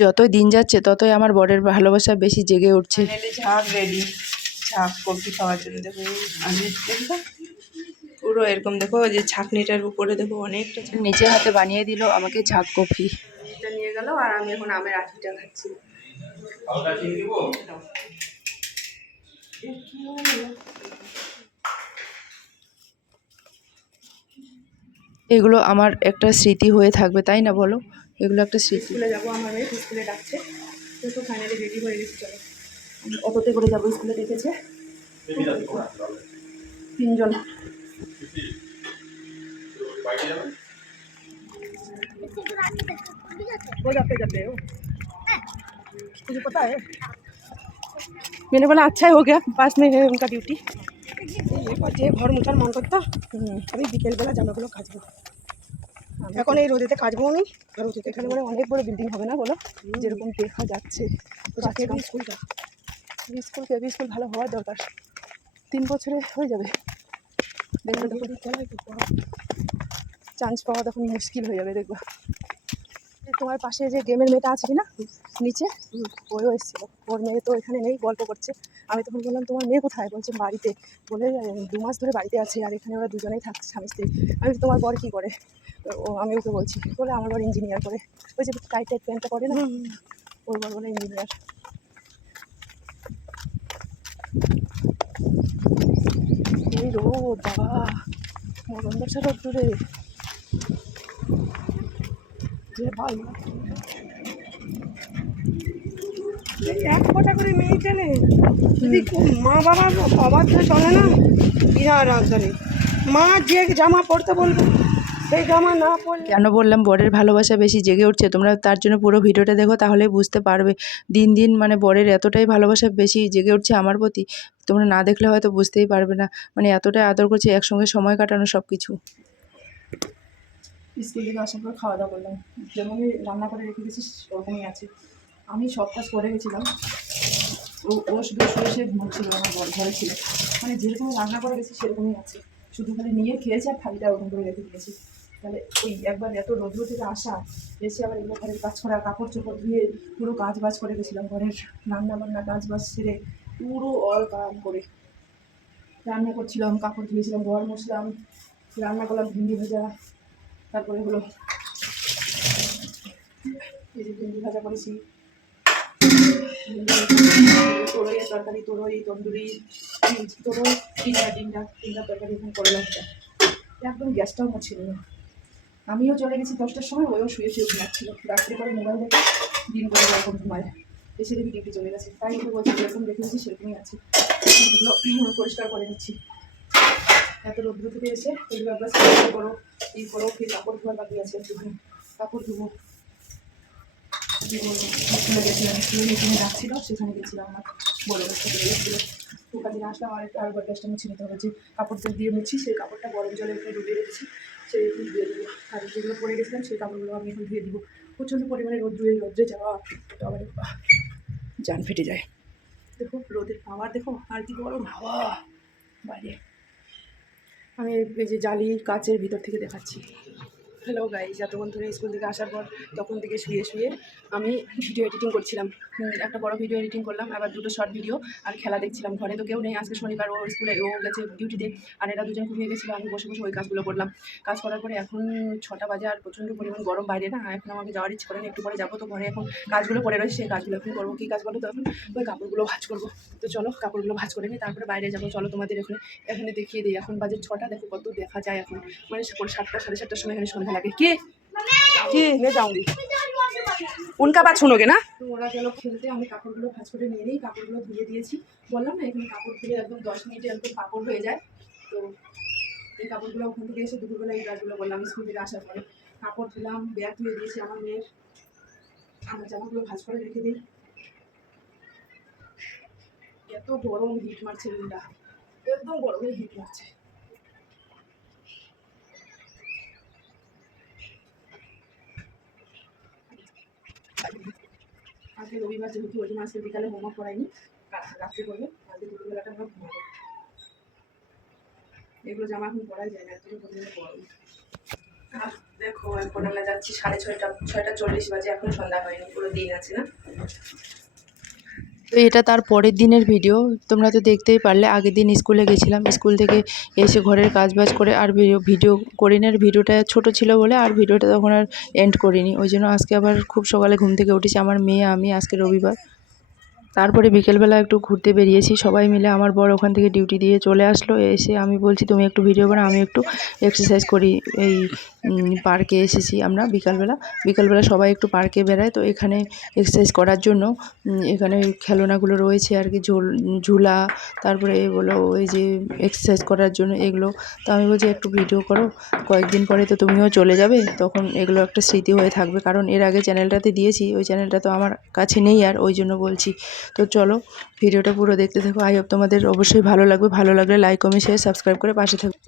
যতই দিন যাচ্ছে ততই আমার বরের ভালোবাসা বেশি জেগে উঠছে। ঝাঁক রেডি, ঝাঁক কফি খাওয়ার জন্য। দেখো আমি দেখো পুরো এরকম, দেখো যে ছাঁকনিটার উপরে দেখো অনেকটা নিজের হাতে বানিয়ে দিল আমাকে ঝাঁক কফি। এটা নিয়ে গেল আর আমি এখন আমের আঠিটা খাচ্ছি। এগুলো আমার একটা স্মৃতি হয়ে থাকবে, তাই না বলো? এগুলো একটা স্মৃতি। স্কুলে যাবো, আমার মেয়ে স্কুলে ডাকছে, তো ফাইনালি রেডি হয়ে গেছি। চলো অটোতে করে যাবো, স্কুলে ডেকেছে 3 জন। वो जाते जाते हो, तुझे पता है? मैंने बोला अच्छा हो गया, पास में है उनका ड्यूटी। ये घर मुछार मन करता, আমি বিকেলবেলা জামাগুলো কাচবো। এখন এই রোদেতে কাচবো নি, আর রোদেতে এখানে মানে অনেক বড় বিল্ডিং হবে না বলো, যেরকম দেখা যাচ্ছে। স্কুলটা স্কুল ভালো হওয়ার দরকার, 3 বছরে হয়ে যাবে। দেখবে তখন চান্স পাওয়া তখন মুশকিল হয়ে যাবে। দেখবা তোমার পাশে যে গেমের মেয়েটা আছে না নিচে, ওও এসেছিল, ওর মেয়ে তো এখানে নেই, গল্প করছে। আমি তখন বললাম তোমার মেয়ে কোথায়? বলছে বাড়িতে, বলে 2 মাস ধরে বাড়িতে আছে, আর এখানে ওরা দুজনেই থাকছে স্বামী স্ত্রী। আমি তোমার বর কী করে? আমি ওকে বলছি, বলে আমার বর ইঞ্জিনিয়ার করে, ওই যে টাইট টাইট প্যান্টটা করে না, ওর বর বলে ইঞ্জিনিয়ার। এই রোদ বাবা, মরণ দশা রোদ দূরে যে ভাই, এক ফোঁটা করে মেয়ে চলে যদি মা বাবার অবাধ চলে না, বিরাট রাত ধরে। মা যে জামা পরতে বলবে সেই জামা না পরলে। কেন বললাম বরের ভালোবাসা বেশি জেগে উঠছে, তোমরা তার জন্য পুরো ভিডিওটা দেখো, তাহলেই বুঝতে পারবে। দিন দিন মানে বরের এতটাই ভালোবাসা বেশি জেগে উঠছে আমার প্রতি, তোমরা না দেখলে হয়তো বুঝতেই পারবে না। মানে এতটাই আদর করছে, একসঙ্গে সময় কাটানো সব কিছু। স্কুল থেকে আসার পর খাওয়া দাওয়া করলাম, যেমনই রান্না করে রেখে গেছিস ওরকমই আছে। আমি সব কাজ করে গেছিলাম, ও শুধু শুয়ে শুয়ে ঘুমোচ্ছিল, আমার ঘরে ছিল। মানে যেরকম রান্না করে গেছি সেরকমই আছে, শুধু খালি নিয়ে খেয়েছি আর থালিটা ওরকম করে রেখে দিয়েছি। তাহলে ওই একবার এত রোদ্র থেকে আসা, এসে আবার এগুলো ঘরের কাজ করা, কাপড় চোপড় ধুয়ে পুরো কাজ বাজ করে গেছিলাম, ঘরের রান্না বান্না কাজ বাজ সেরে পুরো অল কাজ করে রান্না করছিলাম, কাপড় ধুয়েছিলাম, ঘর মুছলাম, রান্না করলাম ভিন্ডি ভাজা, তারপরে হলো এই যে ভিন্ডি ভাজা করেছি, তোরইয়ের তরকারি, তোরই তন্দুরি, তোরই ডিমটা তরকারি এখন করলাম। একদম গ্যাসটাও মুছিল না। আমিও চলে গেছি 10টার সময়, ওইও শুয়ে শুয়ে ঘুমাচ্ছিল, রাত্রে করে মোবাইল দেখে দিন করে এরকম ঘুমায়, এসে দেখি ডিউটি চলে গেছে। তাই ওকে বলছি যেরকম দেখেছি সেরকমই আছে, এগুলো পরিষ্কার করে দিচ্ছি। এত রোদ্র থেকে এসে এগুলো একবার স্নান করো, এই করো, ফির কাপড় ধোয়ার বাকি আছে, একটুখানি কাপড় ধুবো। স্কুলে গেছিলাম, স্কুলে যেখানে ডাকছিল সেখানে গেছিলাম, আমার বড় বাচ্চা চলে গেছিলো। ওখান থেকে আসলাম, আরেকবার গ্যাসটা মুছে নিতে হবে, যে কাপড় দিয়ে মুছি সেই কাপড়টা গরম জলে একটু ডুবিয়ে রেখেছি, সেই একটু ধুয়ে দেবো। আর যেগুলো পরে গেছিলাম সেই কাপড়গুলো আমি এখন ধুয়ে দিব। প্রচণ্ড পরিমাণে রোদ্রে যাওয়া আবার জান ফেটে যায়। দেখো রোদের পাওয়ার দেখো, আর কি গরম হাওয়া বাইরে। আমি এই যে জালি কাচের ভিতর থেকে দেখাচ্ছি। হ্যালো গাইজ, এতক্ষণ ধরে স্কুল থেকে আসার পর তখন থেকে শুয়ে শুয়ে আমি ভিডিও এডিটিং করছিলাম। একটা বড় ভিডিও এডিটিং করলাম, আবার 2টো শর্ট ভিডিও, আর খেলা দেখছিলাম। ঘরে তো কেউ নেই, আজকে শনিবার, ও স্কুলে ও গেছে ডিউটিতে, আর এরা দুজন ঘুমিয়ে গেছিলো। আমি বসে বসে ওই কাজগুলো করলাম। কাজ করার পরে এখন 6টা বাজে, আর প্রচণ্ড পরিমাণ গরম বাইরে না, এখন আমাকে যাওয়ার ইচ্ছে করে না, একটু পরে যাবো। তো ঘরে এখন কাজগুলো পড়ে রয়েছে, সেই কাজগুলো এখন করবো। কী কাজ বলো তো? এখন ওই কাপড়গুলো ভাঁজ করবো। তো চলো কাপড়গুলো ভাঁজ করে নিই, তারপরে বাইরে যাবো। চলো তোমাদের এখানে দেখিয়ে দিই। এখন বাজে 6টা, দেখো কত দেখা যায় এখন, মানে 7টা 7:30 সময় এখানে সন্ধ্যা লাগে। কি ले जाऊंगी उनका बात सुनोगे ना। তো ওরা গেল খেলতে, আমি কাপড়গুলো ভাঁজ করে নিয়ে নিই। কাপড়গুলো ধুয়ে দিয়েছি, বললাম না এখানে কাপড় ধুয়ে একদম 10 মিনিটে একদম কাপড় হয়ে যায়। তো এই কাপড়গুলো ওখান থেকে এসে দুপুরবেলা এই কাজগুলো করলাম। স্কুল থেকে আসার পরে কাপড় ধুলাম, ব্যাগ ধুয়ে দিয়েছি আমার মেয়ের, আমার জামাগুলো ভাঁজ করে রেখে দিই। এত গরম হিট মারছে রুমটা, একদম গরমে হিট মারছে। আজকে রবিবার যেহেতু, ওই জন্য আজকে বিকালে হোমওয়ার্ক করাইনি, রাত্রে করবে। আজকে দুপুরবেলাটা আমরা ঘুমাবো। এগুলো জামা এখন পরাই যায় না, এত পরিমাণে গরম। দেখো এখন আমরা যাচ্ছি 6:30, 6:40 বাজে, এখন সন্ধ্যা হয়নি, পুরো দিন আছে না। তো এটা তার পরের দিনের ভিডিও, তোমরা তো দেখতেই পারলে। আগের দিন স্কুলে গেছিলাম, স্কুল থেকে এসে ঘরের কাজবাজ করে আর ভিডিও করিনি। আর ভিডিওটা ছোট ছিল বলে আর ভিডিওটা তখন আর এন্ড করিনি। ওই জন্য আজকে আবার খুব সকালে ঘুম থেকে উঠেছি, আমার মেয়ে আমি, আজকে রবিবার। তারপরে বিকেলবেলা একটু ঘুরতে বেরিয়েছি সবাই মিলে। আমার বর ওখান থেকে ডিউটি দিয়ে চলে আসলো, এসে আমি বলছি তুমি একটু ভিডিও বানাও, আমি একটু এক্সারসাইজ করি। এই পার্কে এসেছি আমরা বিকালবেলা সবাই একটু পার্কে বেড়ায়। তো এখানে এক্সারসাইজ করার জন্য এখানে ওই খেলনাগুলো রয়েছে আর কি, ঝুলা, তারপরে বলো ওই যে এক্সারসাইজ করার জন্য এগুলো। তো আমি বলছি একটু ভিডিও করো, কয়েকদিন পরে তো তুমিও চলে যাবে, তখন এগুলো একটা স্মৃতি হয়ে থাকবে। কারণ এর আগে চ্যানেলটাতে দিয়েছি, ওই চ্যানেলটা তো আমার কাছে নেই আর, ওই জন্য বলছি। তো চলো ভিডিওটা পুরো দেখতে থাকো, আই হোপ তোমাদের অবশ্যই ভালো লাগবে। ভালো লাগলে লাইক কমেন্ট শেয়ার সাবস্ক্রাইব করে পাশে থাকবে।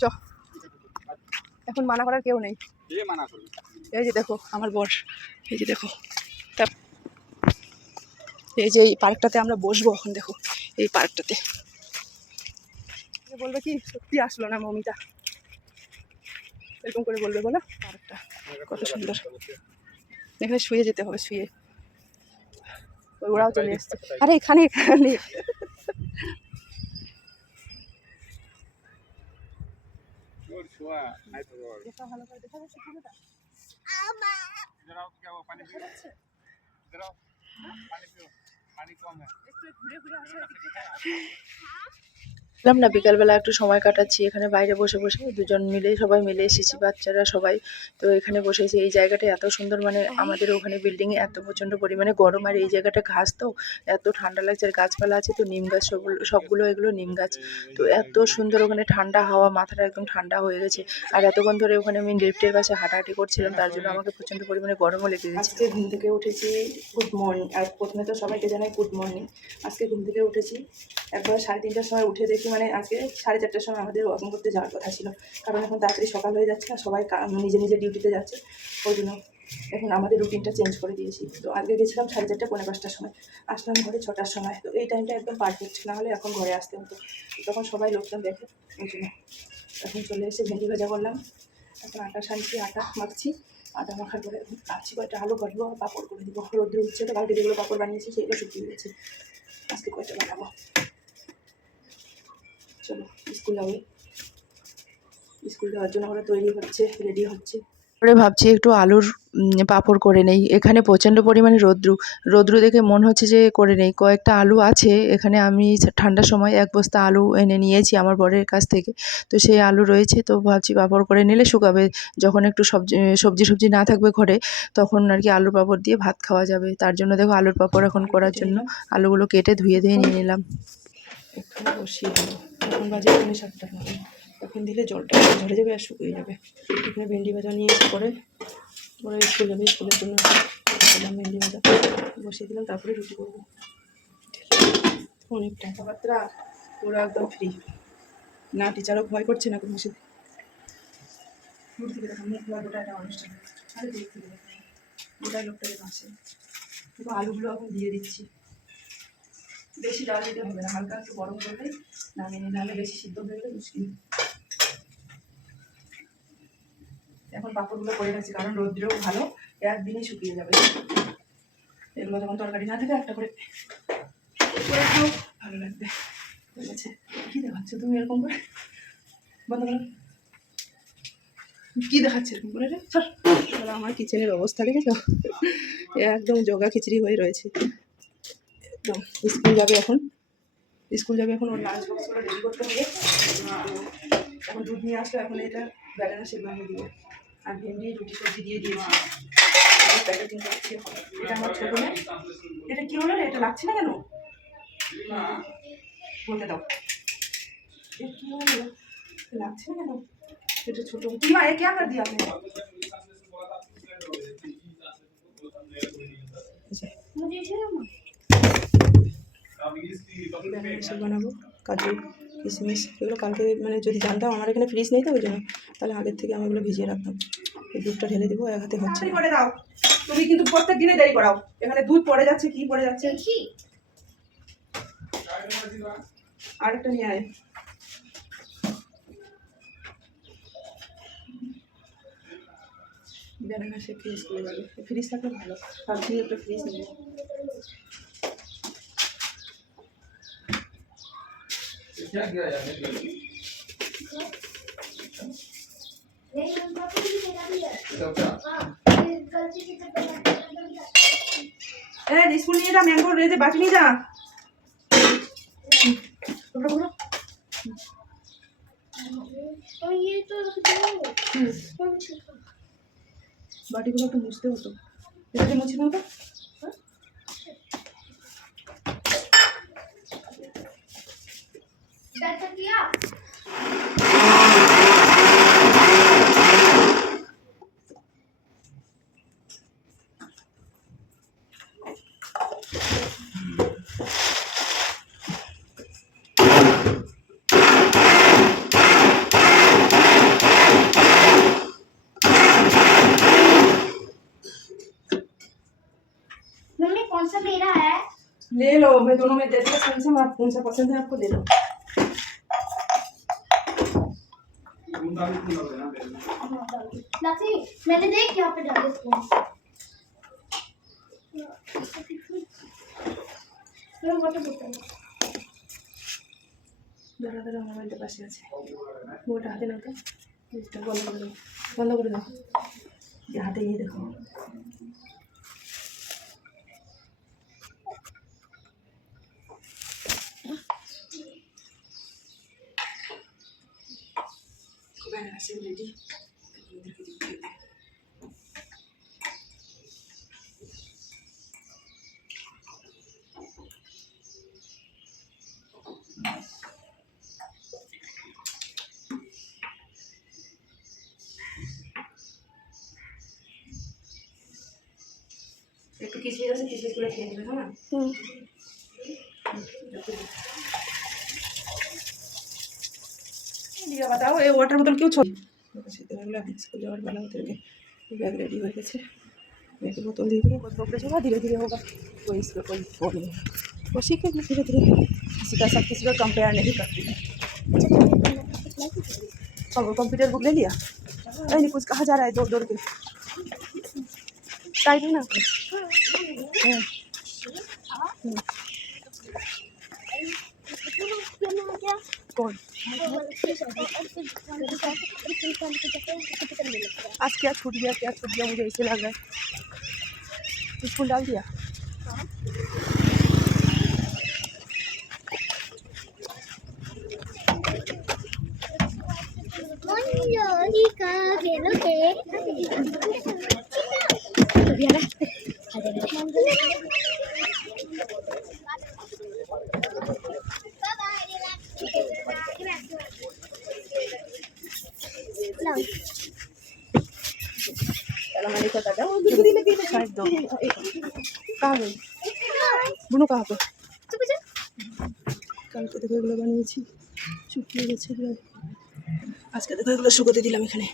চ, এখন মানা করার কেউ নেই। এই যে দেখো আমার বর, এই যে দেখো, এই যে এই পার্কটাতে আমরা বসবো এখন। দেখো এই পার্কটাতে বলবে কি সত্যি আসলো না মমিতা, এরকম করে বলবে, বলো পার্কটা কত সুন্দর। এখানে শুয়ে যেতে হবে, শুয়ে। ওরাও চলে এসছে, আরে এখানে এখানে ভালো করে দেখা যাচ্ছে পুরোটা। একটু ঘুরে ঘুরে আসো বললাম না বিকালবেলা একটু সময় কাটাচ্ছি এখানে বাইরে বসে বসে, দুজন মিলে সবাই মিলে এসেছি, বাচ্চারা সবাই। তো এখানে বসেছি, এই জায়গাটা এত সুন্দর, মানে আমাদের ওখানে বিল্ডিংয়ে এত প্রচণ্ড পরিমাণে গরম, আর এই জায়গাটা ঘাস, তো এত ঠান্ডা লাগছে। আর গাছপালা আছে তো, নিম গাছ, সবগুলো এগুলো নিম গাছ। তো এত সুন্দর ওখানে ঠান্ডা হাওয়া, মাথাটা একদম ঠান্ডা হয়ে গেছে। আর এতক্ষণ ধরে ওখানে আমি লিফটের পাশে হাঁটাহাঁটি করছিলাম, তার জন্য আমাকে প্রচণ্ড পরিমাণে গরমও লেগে গেছে। আজকে ঘুম থেকে উঠেছি, গুড মর্নিং। আর প্রথমে তো সবাইকে জানাই গুড মর্নিং। আজকে ঘুম থেকে উঠেছি একবার 3:30টার সময় উঠে দেখি, মানে আজকে 4:30টার সময় আমাদের ওয়াকিং করতে যাওয়ার কথা ছিল, কারণ এখন তাড়াতাড়ি সকাল হয়ে যাচ্ছে না, সবাই নিজে নিজে ডিউটিতে যাচ্ছে, ওই জন্য এখন আমাদের রুটিনটা চেঞ্জ করে দিয়েছি। তো আজকে গেছিলাম 4:30, 4:45টার সময়, আসলাম ঘরে 6টার সময়। তো এই টাইমটা একদম পারফেক্ট, না হলে এখন ঘরে আসতে হতো, তখন সবাই লোকজন দেখে, ওই জন্য। এখন চলে এসে ভেন্ডি ভাজা করলাম, এখন আটা সানছি, আটা মাখছি। আটা মাখার পরে কাচ্ছি, কয়েকটা আলু কাটবো, পাঁপড় করে দিব। রোদ্র উঠছে তো, কালকে যেগুলো পাঁপড় বানিয়েছি সেগুলো শুকিয়ে গেছে, আজকে কয়েকটা বানাবো। চলো স্কুল যাবো, স্কুল যাওয়ার জন্য ওরা তৈরি হচ্ছে, রেডি হচ্ছে। পরে ভাবছি একটু আলুর পাঁপড় করে নেই। এখানে প্রচণ্ড পরিমাণে রৌদ্রু দেখে মন হচ্ছে যে করে নেই। কয়েকটা আলু আছে এখানে, আমি ঠান্ডার সময় 1 বস্তা আলু এনে নিয়েছি আমার বরের কাছ থেকে। তো সেই আলু রয়েছে, তো ভাবছি পাঁপড় করে নিলে শুকাবে, যখন একটু সবজি না থাকবে ঘরে, তখন আর কি আলুর পাঁপড় দিয়ে ভাত খাওয়া যাবে। তার জন্য দেখো আলুর পাঁপড় এখন করার জন্য আলুগুলো কেটে ধুয়ে নিয়ে নিলাম। এখানে বসিয়ে দেবো, এখন বাজে 7:30 মতো। এখন দিলে জলটা ঝরে যাবে আর শুকিয়ে যাবে। এখানে ভেন্ডি ভাজা নিয়ে এসে পরে ওরা স্কুল যাবে, স্কুলের জন্য দিলাম ভেন্ডি ভাজা বসিয়ে দিলাম, তারপরে রুটি করবো। অনেকটা কথাবার্তা, পুরো একদম ফ্রি, না টিচারও ভয় করছে না কোনো কিছু। দূর থেকে দেখা মুখ ভয়, গোটা একটা অনুষ্ঠান, আরে দূর থেকে দেখা গোটাই লোকটাকে বাসে। কিন্তু আলুগুলো এখন দিয়ে দিচ্ছি, বেশি ডাল দিতে হবে না, হালকা একটু গরম করলেই নামিয়ে নিই, নাহলে বেশি সিদ্ধ হয়ে গেলে মুশকিল। এখন পাঁপড়গুলো করে রাখছি, কারণ রোদ্রেও ভালো, একদিনই শুকিয়ে যাবে। এগুলো যখন তরকারি না থাকে একটা করে খাও, ভালো লাগবে। ঠিক আছে, কী দেখাচ্ছ তুমি এরকম করে? বন্ধ করো, কী দেখাচ্ছে এরকম করে রে? চল, আমার কিচেনের অবস্থা দেখেছো, একদম জগা খিচড়ি হয়ে রয়েছে একদম। স্কুল যাবে এখন, ওর লাঞ্চ বক্সগুলো রেডি করতে হবে। এখন দুধ নিয়ে আসলো, এখন এটা ব্যানানা শেক বানিয়ে দিব, আর ভেন্ডি রুটি সবজি দিয়ে দিয়েছি, প্যাকেটিং করছি। এটা আমার ছোটো মেয়ে, এটা কী হলো রে, এটা লাগছে না কেন বলতে দাও, এটা কী হলো, লাগছে না কেন? এটা ছোটো মা, এ क्या कर दिया आपने? বানাবো কাজু কিশমিশ এগুলো কালকে, মানে যদি জানতাম আমার এখানে ফ্রিজ নেই তো, ওই জন্য তাহলে আগের থেকে আমি এগুলো ভিজিয়ে রাখতাম। এই দুধটা ঢেলে দেবো, এক হাতে হচ্ছে করে দাও। তুমি কিন্তু প্রত্যেক দিনে দেরি করাও, এখানে দুধ পড়ে যাচ্ছে, কি পড়ে যাচ্ছে। আরেকটা নিয়ে আয়, ব্যানানা শেক খেয়ে স্কুলে যাবে, ফ্রিজ থাকলে ভালো, ভাবছি একটা ফ্রিজ নেবো। স্কুল নিয়ে যা, ম্যাঙ্গো রেজে বাটি নিয়ে যা। বাটিগুলো একটু মুছতে হতো, এটাকে মুছে দাও তো। मम्मी कौन सा मेरा है? ले लो, मैं दोनों में देती हूँ, कौन सा पसंद है आपको ले लो। लाती मैंने देख यहाँ पे डाले इसको। मेरा वाटर बोतल দাঁড়া দাঁড়া, মোবাইলটা পাশে আছে, মোবাইলটা হাতে নাও তো, ফ্রিজটা বন্ধ করে দাও, বন্ধ করে দাও, যে হাতে নিয়ে দেখো। ব্যানানা শেক রেডি, ওদেরকে দিতে হবে। একটু কিশমিশ আছে, কিশমিশগুলো খেয়ে নেবে, হ্যাঁ। दिया बताओ, ये वाटर बोतल क्यों छोड़ स्कूल जाओয়ার বেলা ওদেরকে बैग रेडी हो गए, बैग बोतल দিয়ে देंगे, कुछ प्रोग्रेस होगा, धीरे धीरे होगा, कोई इसमें कोई वो नहीं है, वो सीखेंगे धीरे धीरे, किसी का सब किसी का कंपेयर नहीं करती है। कंप्यूटर बुक ले लिया, नहीं कुछ कहा जा रहा है दौड़ दौड़ के, टाइट है ना। कौन आज क्या छूट गया, क्या छूट गया, मुझे ऐसे लग रहा है। स्कूल डाल दिया, कहाँ गई बुनू, कहाँ पे কালকে দেখো এগুলো বানিয়েছি, শুকিয়ে গেছে এগুলো, আজকে দেখো এগুলো শুকোতে দিলাম এখানে,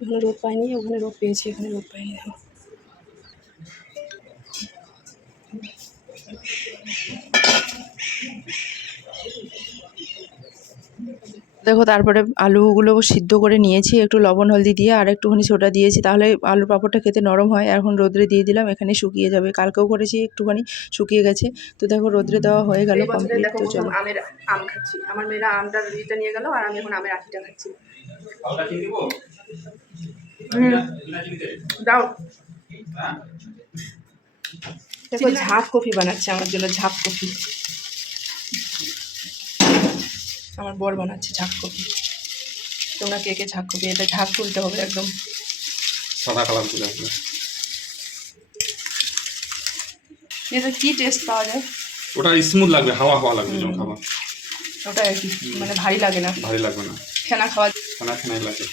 এখানে রোদ পাইনি, ওখানে রোদ পেয়েছি, এখানে রোদ পাইনি। দেখো দেখো তারপরে আলুগুলো সিদ্ধ করে নিয়েছি একটু লবণ হলদি দিয়ে, আর একটুখানি সোডা দিয়েছি, তাহলে আলুর পাঁপড়টা খেতে নরম হয়। এখন রোদ্রে দিয়ে দিলাম, এখানে শুকিয়ে যাবে, কালকেও করেছি একটুখানি শুকিয়ে গেছে। তো দেখো রোদ্রে দেওয়া হয়ে গেল কমপ্লিট। তো চলো আমের আম খাচ্ছি, আমার মেয়েরা আমটা দিতে নিয়ে গেল, আর আমি এখন আমের আঠিটা খাচ্ছি। দাও, দেখো ঝাঁপ কফি বানাচ্ছে আমার জন্য, ঝাঁপ কফি আমার বর বানাচ্ছে, ঝাঁক কফি। তোমরা কে কে ঝাঁক কফি, এটা ঝাঁক তুলতে হবে একদম সাদা কালার তুলে হবে, এটা কি টেস্ট পাওয়া যায়, ওটা স্মুথ লাগবে, হাওয়া হাওয়া লাগবে যখন খাবার, ওটা আর কি, মানে ভারী লাগে না, ভারী লাগবে না, ফেনা খাওয়া, খানা খানাই লাগবে।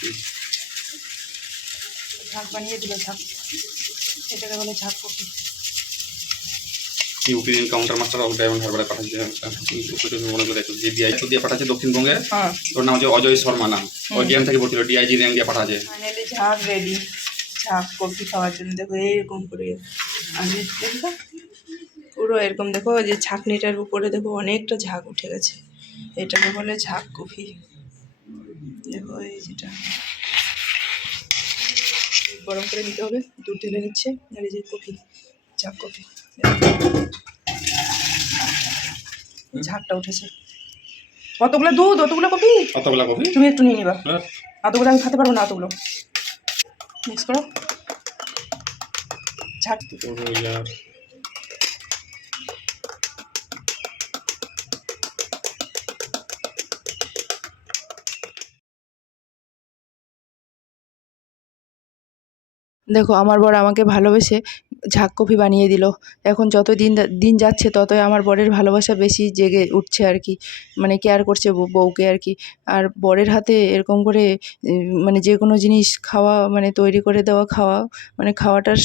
ঝাঁক বানিয়ে দিল, ঝাঁক, এটাকে বলে ঝাঁক coffee. UP counter master of Diamond হারবারে পাঠাচ্ছে, মনে করে দেখো যে ডিআই দিয়ে পাঠাচ্ছে দক্ষিণবঙ্গে, হ্যাঁ ওর নাম হচ্ছে অজয় শর্মা, নাম ওই জ্ঞান থেকে বলছিল ডিআইজি র্যাঙ্ক দিয়ে পাঠাচ্ছে। ফাইনালি ঝাঁক রেডি, ঝাঁক কফি খাওয়ার জন্য। দেখো এরকম করে আমি দেখো পুরো এরকম, দেখো যে ছাঁকনিটার উপরে দেখো অনেকটা ঝাঁক উঠে গেছে, এটাকে বলে ঝাঁক কফি। দেখো এই যেটা গরম করে নিতে হবে। দুধ ঢেলে নিচ্ছে, আর এই যে কফি, ঝাঁক কফি, ঝাঁকটা উঠেছে। কতগুলো দুধ, অতগুলো কফি, কতগুলা কফি? তুমি একটু নিয়ে নিবা। হ্যাঁ। অতগুলো আমি খেতে পারবো না, অতগুলো মিক্স করো। ঝাঁক দেখো আমার বর আমাকে ভালোবেসে ঝাঁক কফি বানিয়ে দিল। এখন যত দিন যাচ্ছে ততই আমার বরের ভালোবাসা বেশি জেগে উঠছে আর কি, মানে কেয়ার করছে বউকে আর কি। আর বরের হাতে এরকম করে মানে যে কোনো জিনিস খাওয়া, মানে তৈরি করে দেওয়া খাওয়া, মানে খাওয়াটার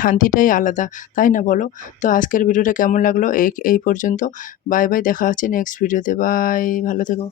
শান্তিটাই আলাদা, তাই না বলো? তো আজকের ভিডিওটা কেমন লাগলো এই পর্যন্ত। বাই বাই, দেখা হচ্ছে নেক্সট ভিডিওতে। বাই, ভালো থেকো।